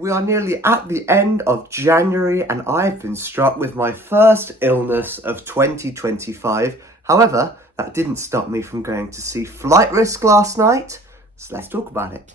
We are nearly at the end of January and I've been struck with my first illness of 2025. However, that didn't stop me from going to see Flight Risk last night, so let's talk about it.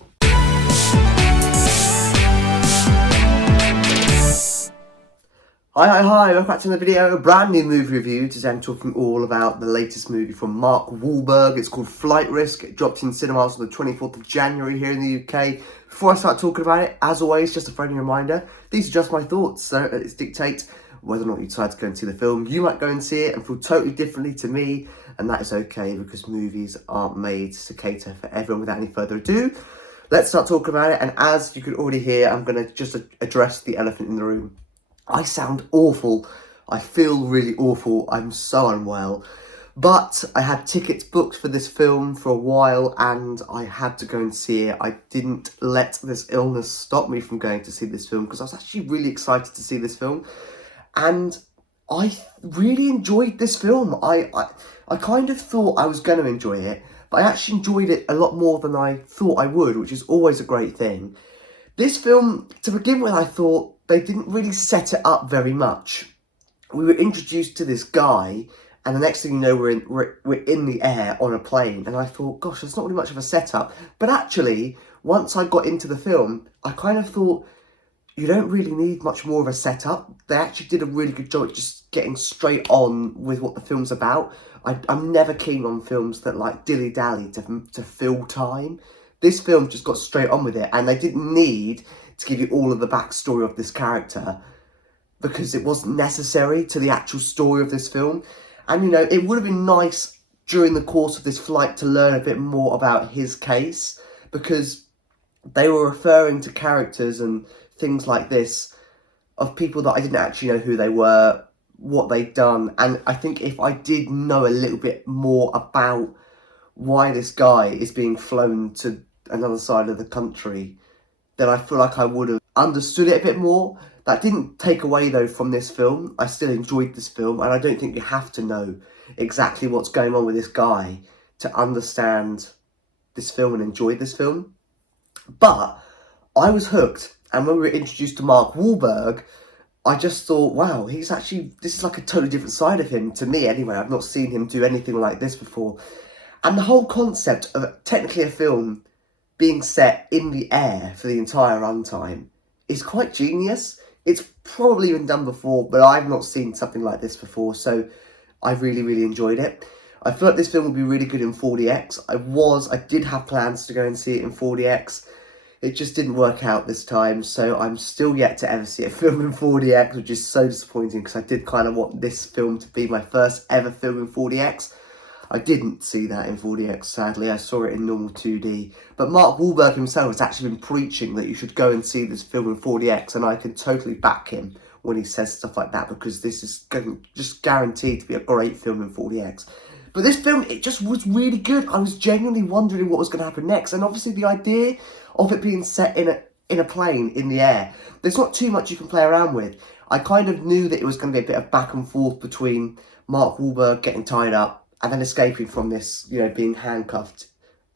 Hi, welcome back to another video, a brand new movie review. Today I'm talking all about the latest movie from Mark Wahlberg. It's called Flight Risk. It dropped in cinemas on the 24th of January here in the UK. Before I start talking about it, as always, just a friendly reminder, these are just my thoughts, so it's dictate whether or not you decide to go and see the film. You might go and see it and feel totally differently to me, and that is okay because movies aren't made to cater for everyone. Without any further ado, let's start talking about it, and as you can already hear, I'm going to just address the elephant in the room. I sound awful. I feel really awful. I'm so unwell. But I had tickets booked for this film for a while and I had to go and see it. I didn't let this illness stop me from going to see this film because I was actually really excited to see this film. And I really enjoyed this film. I kind of thought I was going to enjoy it, but I actually enjoyed it a lot more than I thought I would, which is always a great thing. This film, to begin with, I thought they didn't really set it up very much. We were introduced to this guy, and the next thing you know, we're in the air on a plane. And I thought, gosh, there's not really much of a setup. But actually, once I got into the film, I kind of thought, you don't really need much more of a setup. They actually did a really good job at just getting straight on with what the film's about. I'm never keen on films that like dilly-dally to fill time. This film just got straight on with it, and they didn't need to give you all of the backstory of this character because it wasn't necessary to the actual story of this film. And, you know, it would have been nice during the course of this flight to learn a bit more about his case because they were referring to characters and things like this of people that I didn't actually know who they were, what they'd done. And I think if I did know a little bit more about why this guy is being flown to another side of the country, then I feel like I would have understood it a bit more. That didn't take away, though, from this film. I still enjoyed this film, and I don't think you have to know exactly what's going on with this guy to understand this film and enjoy this film. But I was hooked, and when we were introduced to Mark Wahlberg, I just thought, wow, this is like a totally different side of him, to me anyway. I've not seen him do anything like this before. And the whole concept of technically a film being set in the air for the entire runtime is quite genius. It's probably been done before, but I've not seen something like this before, so I really, really enjoyed it. I feel like this film would be really good in 4DX. I did have plans to go and see it in 4DX. It just didn't work out this time, so I'm still yet to ever see a film in 4DX, which is so disappointing because I did kind of want this film to be my first ever film in 4DX. I didn't see that in 4DX, sadly. I saw it in normal 2D. But Mark Wahlberg himself has actually been preaching that you should go and see this film in 4DX, and I can totally back him when he says stuff like that, because this is just guaranteed to be a great film in 4DX. But this film, it just was really good. I was genuinely wondering what was going to happen next, and obviously the idea of it being set in a plane in the air, there's not too much you can play around with. I kind of knew that it was going to be a bit of back and forth between Mark Wahlberg getting tied up and then escaping from this, you know, being handcuffed,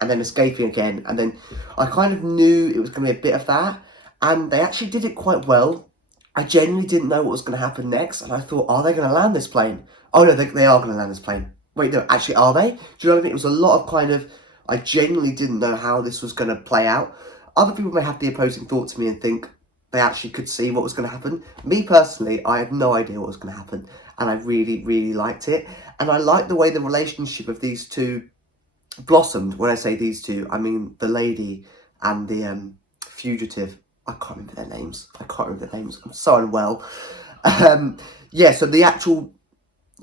and then escaping again. And then I kind of knew it was going to be a bit of that, and they actually did it quite well. I genuinely didn't know what was going to happen next, and I thought, are they going to land this plane? Oh no, they are going to land this plane. Wait, no, actually, are they? Do you know what I mean? It was a lot of kind of, I genuinely didn't know how this was going to play out. Other people may have the opposing thought to me and think they actually could see what was going to happen. Me personally, I had no idea what was going to happen, and I really, really liked it. And I liked the way the relationship of these two blossomed. When I say these two, I mean the lady and the fugitive. I can't remember their names. I'm so unwell. Yeah, so the actual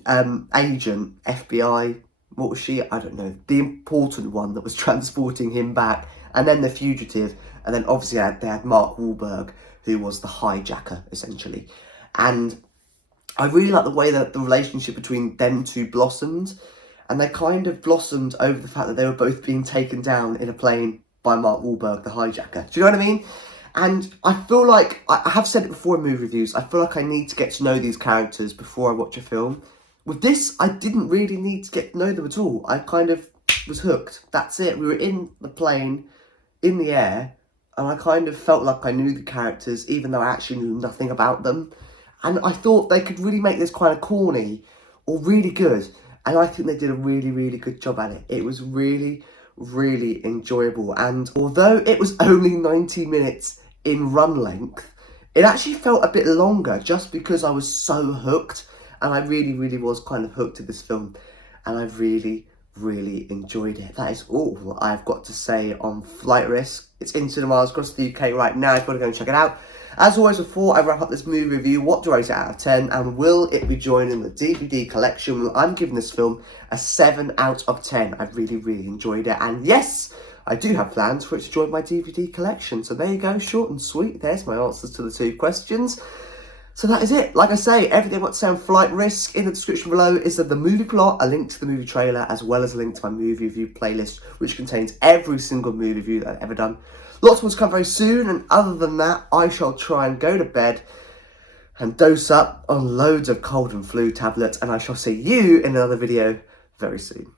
agent, FBI, what was she? I don't know. The important one that was transporting him back. And then the fugitive. And then obviously they had Mark Wahlberg, who was the hijacker, essentially. And I really like the way that the relationship between them two blossomed. And they kind of blossomed over the fact that they were both being taken down in a plane by Mark Wahlberg, the hijacker. Do you know what I mean? And I feel like, I have said it before in movie reviews, I feel like I need to get to know these characters before I watch a film. With this, I didn't really need to get to know them at all. I kind of was hooked. That's it. We were in the plane, in the air. and I kind of felt like I knew the characters, even though I actually knew nothing about them. And I thought they could really make this kind of corny or really good. And I think they did a really, really good job at it. It was really, really enjoyable. And although it was only 90 minutes in run length, it actually felt a bit longer just because I was so hooked. And I really, really was kind of hooked to this film. And I really, really enjoyed it. That is all I've got to say on Flight Risk. It's in cinemas across the UK right now. If you want to go and check it out. As always, before I wrap up this movie review, what do I rate it out of 10? And will it be joining the DVD collection? Well, I'm giving this film a 7 out of 10. I really, really enjoyed it. And yes, I do have plans for it to join my DVD collection. So there you go, short and sweet. There's my answers to the 2 questions. So that is it. Like I say, everything I want to say on Flight Risk in the description below is the movie plot, a link to the movie trailer, as well as a link to my movie review playlist, which contains every single movie review that I've ever done. Lots more to come very soon, and other than that, I shall try and go to bed and dose up on loads of cold and flu tablets, and I shall see you in another video very soon.